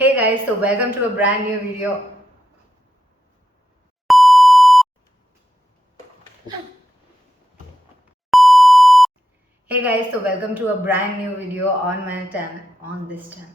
Hey guys, so welcome to a brand new video. Hey guys, so welcome to a brand new video on my channel, on this channel.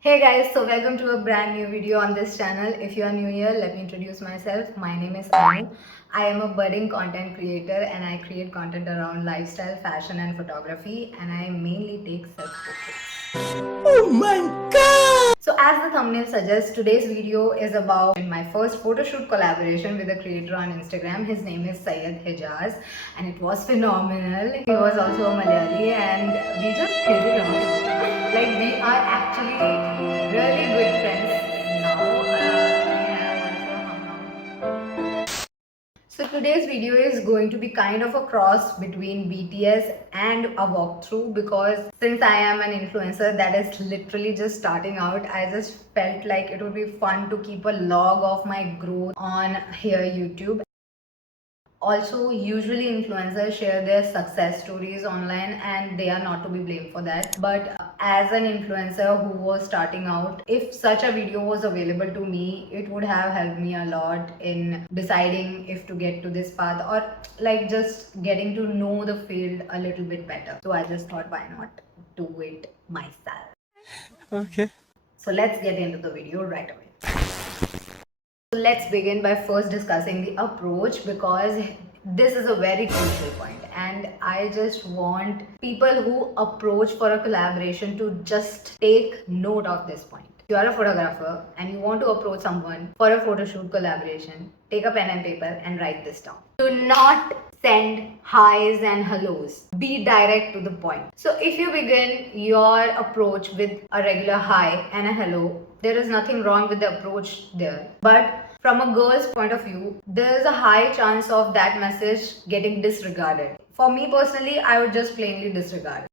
Hey guys, so welcome to a brand new video on this channel. If you are new here, let me introduce myself. My name is Anu. I am a budding content creator and I create content around lifestyle, fashion and photography, and I mainly take self-portraits. Oh my god! So as the thumbnail suggests, today's video is about my first photoshoot collaboration with a creator on Instagram. His name is Syed Hijaz and it was phenomenal. He was also a Malayali and we just hit it off. Like we are actually really good friends now. We have also hung out. So today's video is going to be kind of a cross between BTS and a walkthrough, because since I am an influencer that is literally just starting out, I just felt like it would be fun to keep a log of my growth on here YouTube. Also, usually influencers share their success stories online and they are not to be blamed for that. But as an influencer who was starting out, if such a video was available to me, it would have helped me a lot in deciding if to get to this path or like just getting to know the field a little bit better. So I just thought, why not do it myself? Okay. So let's get into the video right away. So let's begin by first discussing the approach, because this is a very crucial point and I just want people who approach for a collaboration to just take note of this point. If you are a photographer and you want to approach someone for a photo shoot collaboration, take a pen and paper and write this down. Do not send highs and hellos. Be direct to the point. So if you begin your approach with a regular hi and a hello, there is nothing wrong with the approach there. But from a girl's point of view, there is a high chance of that message getting disregarded. For me personally, I would just plainly disregard it.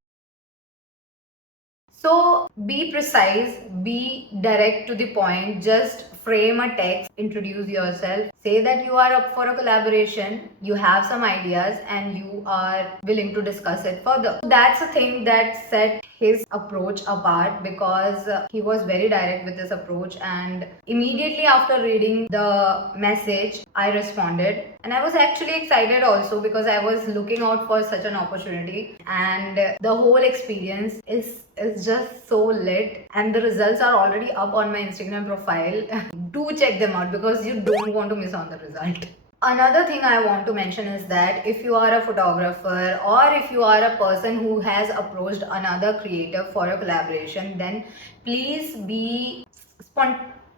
So be precise, be direct to the point, just frame a text, introduce yourself, say that you are up for a collaboration, you have some ideas and you are willing to discuss it further. That's a thing that set his approach apart, because he was very direct with his approach, and immediately after reading the message I responded, and I was actually excited also because I was looking out for such an opportunity, and the whole experience is just so lit and the results are already up on my Instagram profile. Do check them out because you don't want to miss on the result. Another thing I want to mention is that if you are a photographer or if you are a person who has approached another creator for a collaboration, then please be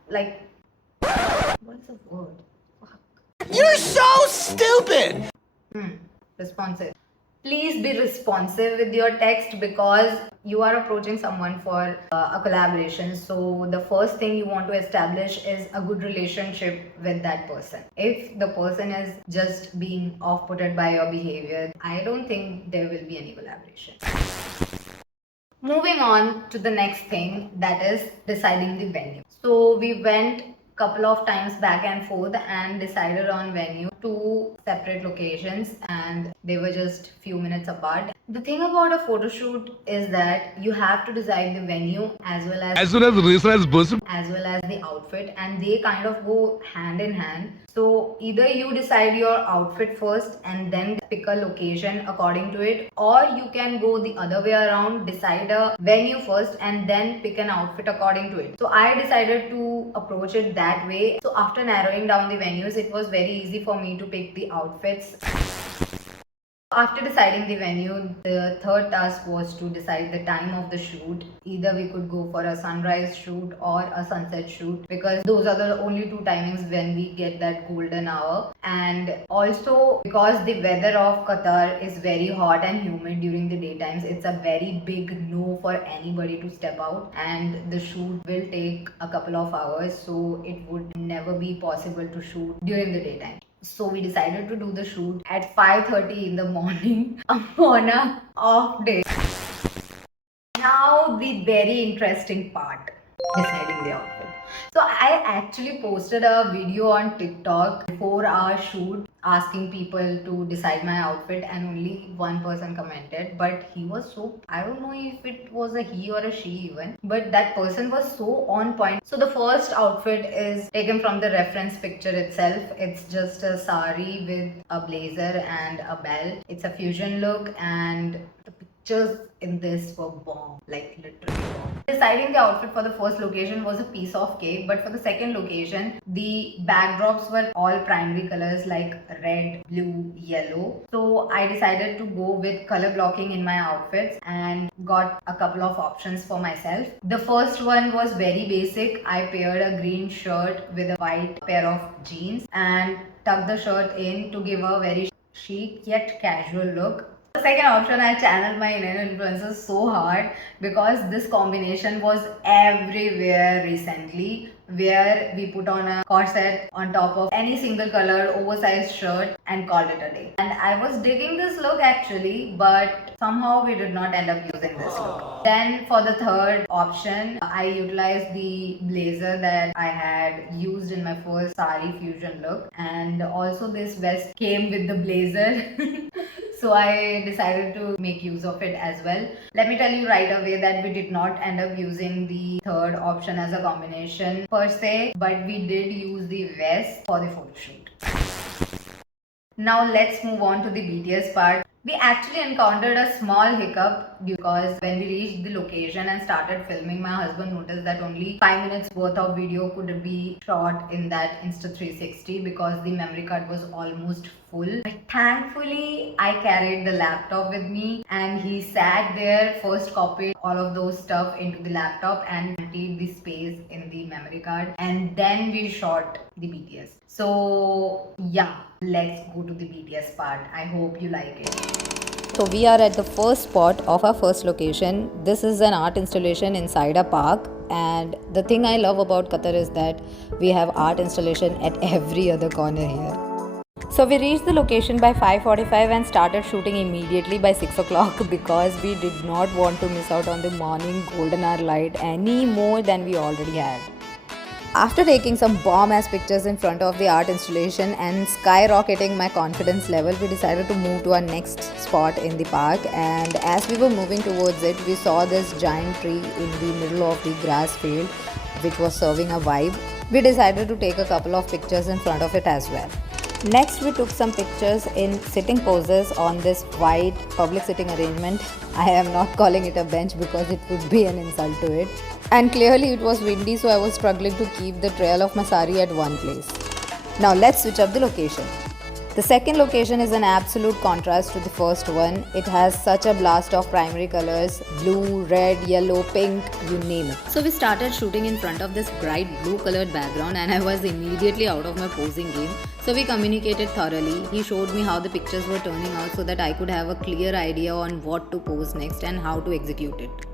like, what's the word? Fuck. You're so stupid! Responsive. Please be responsive with your text, because you are approaching someone for a collaboration. So the first thing you want to establish is a good relationship with that person. If the person is just being off-putted by your behavior, I don't think there will be any collaboration. Moving on to the next thing, that is deciding the venue. So we went couple of times back and forth and decided on venue, two separate locations, and they were just few minutes apart. The thing about a photo shoot is that you have to decide the venue as well as the outfit, and they kind of go hand in hand. So either you decide your outfit first and then pick a location according to it, or you can go the other way around, decide a venue first and then pick an outfit according to it. So I decided to approach it that way. So after narrowing down the venues, it was very easy for me to pick the outfits. After deciding the venue, the third task was to decide the time of the shoot. Either we could go for a sunrise shoot or a sunset shoot, because those are the only two timings when we get that golden hour. And also because the weather of Qatar is very hot and humid during the daytimes, it's a very big no for anybody to step out, and the shoot will take a couple of hours, so it would never be possible to shoot during the daytime. So we decided to do the shoot at 5:30 in the morning on a off day. Now the very interesting part, deciding the outfit. So I actually posted a video on TikTok before our shoot asking people to decide my outfit, and only one person commented, but he was so, I don't know if it was a he or a she even, but that person was so on point. So the first outfit is taken from the reference picture itself. It's just a sari with a blazer and a belt. It's a fusion look, and the pictures in this were bomb, like literally bomb. Deciding the outfit for the first location was a piece of cake, but for the second location, the backdrops were all primary colors like red, blue, yellow. So I decided to go with color blocking in my outfits and got a couple of options for myself. The first one was very basic. I paired a green shirt with a white pair of jeans and tucked the shirt in to give a very chic yet casual look. The second option, I channeled my inner influences so hard because this combination was everywhere recently, where we put on a corset on top of any single color oversized shirt and called it a day. And I was digging this look actually, but somehow we did not end up using this look. Then for the third option, I utilized the blazer that I had used in my first sari fusion look, and also this vest came with the blazer. So I decided to make use of it as well. Let me tell you right away that we did not end up using the third option as a combination per se, but we did use the vest for the photo shoot. Now let's move on to the BTS part. We actually encountered a small hiccup because when we reached the location and started filming, my husband noticed that only 5 minutes worth of video could be shot in that Insta360 because the memory card was almost full. But thankfully, I carried the laptop with me and he sat there, first copied all of those stuff into the laptop and emptied the space in the memory card, and then we shot the BTS. So yeah, let's go to the BTS part. I hope you like it. So we are at the first spot of our first location. This is an art installation inside a park, and the thing I love about Qatar is that we have art installation at every other corner here. So we reached the location by 5:45 and started shooting immediately by 6 o'clock because we did not want to miss out on the morning golden hour light any more than we already had. After taking some bomb ass pictures in front of the art installation and skyrocketing my confidence level, we decided to move to our next spot in the park. And as we were moving towards it, we saw this giant tree in the middle of the grass field, which was serving a vibe. We decided to take a couple of pictures in front of it as well. Next, we took some pictures in sitting poses on this white public sitting arrangement. I am not calling it a bench because it would be an insult to it. And clearly it was windy, so I was struggling to keep the trail of my sari at one place. Now let's switch up the location. The second location is an absolute contrast to the first one. It has such a blast of primary colors: blue, red, yellow, pink, you name it. So we started shooting in front of this bright blue colored background and I was immediately out of my posing game. So we communicated thoroughly. He showed me how the pictures were turning out so that I could have a clear idea on what to pose next and how to execute it.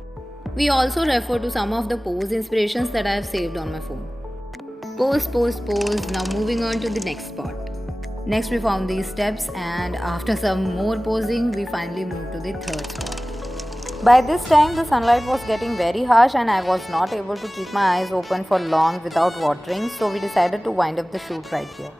We also refer to some of the pose inspirations that I have saved on my phone. Pose, pose, pose. Now moving on to the next spot. Next we found these steps, and after some more posing, we finally moved to the third spot. By this time, the sunlight was getting very harsh and I was not able to keep my eyes open for long without watering, so we decided to wind up the shoot right here.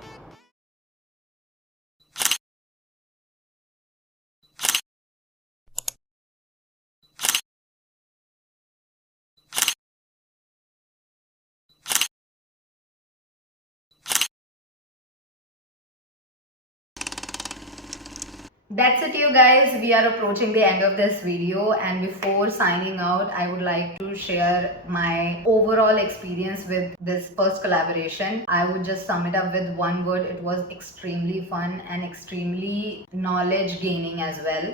That's it, you guys. We are approaching the end of this video, and before signing out, I would like to share my overall experience with this first collaboration. I would just sum it up with one word. It was extremely fun and extremely knowledge gaining as well,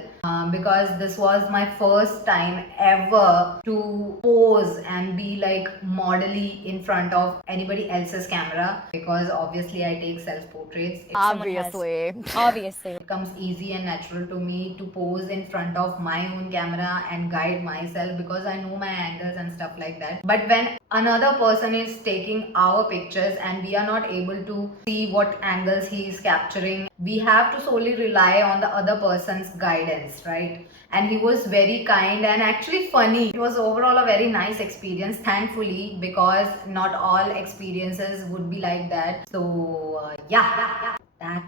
because this was my first time ever to pose and be like modelly in front of anybody else's camera, because obviously I take self portraits. Obviously it comes easy and natural to me to pose in front of my own camera and guide myself because I know my angles and stuff like that. But when another person is taking our pictures and we are not able to see what angles he is capturing, we have to solely rely on the other person's guidance, right? And he was very kind and actually funny. It was overall a very nice experience, thankfully, because not all experiences would be like that. So yeah, that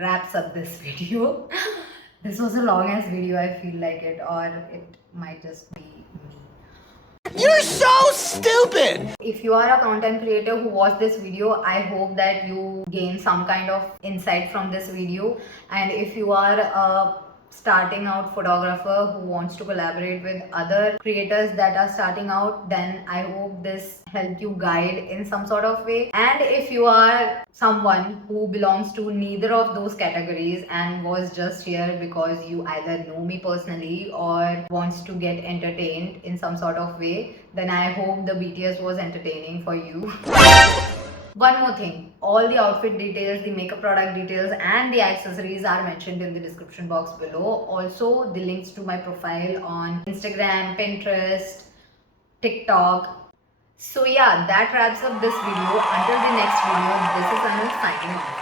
wraps up this video. This was a long ass video, I feel like it, or it might just be me. You're so stupid! If you are a content creator who watched this video, I hope that you gain some kind of insight from this video. And if you are a starting out photographer who wants to collaborate with other creators that are starting out, then I hope this helped you guide in some sort of way. And if you are someone who belongs to neither of those categories and was just here because you either know me personally or wants to get entertained in some sort of way, then I hope the BTS was entertaining for you. One more thing, all the outfit details, the makeup product details and the accessories are mentioned in the description box below. Also the links to my profile on Instagram, Pinterest, TikTok. So yeah, that wraps up this video. Until the next video, this is Anu signing off.